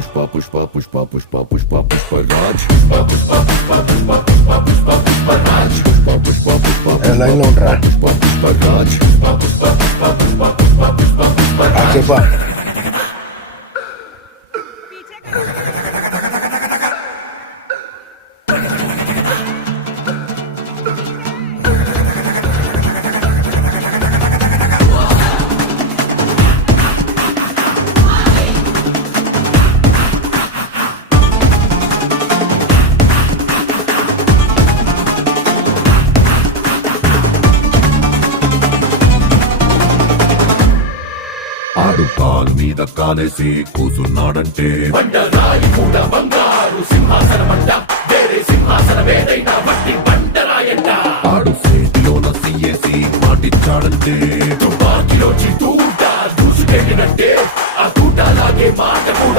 Pushpa Pushpa Pushpa Pushpa Pushpa Pushparaj Pushpa Pushpa Pushpa Pushpa Pushpa Pushpa Pushparaj Pushpa Pushpa Pushpa line లో ఉంటారా పుష్ప పుష్పరాజ్ పుష్ప పుష్ప పుష్ప పుష్ప పుష్ప పుష్ప పుష్పరాజ్ చెప్పా ఆడు కాలు మీద కాలేసి కూసున్నాడంటే బండరాయి మూడ బంగారు సింహాసనమంట వేరే సింహాసనమేదైనా మట్టి బండరాయంట ఆడు సేటిలోన సియేసి మాటిచ్చాడంటే తుపాకిలో తూట దూసుకెళ్ళినట్టే ఆ తూటలాగే మాట కూడా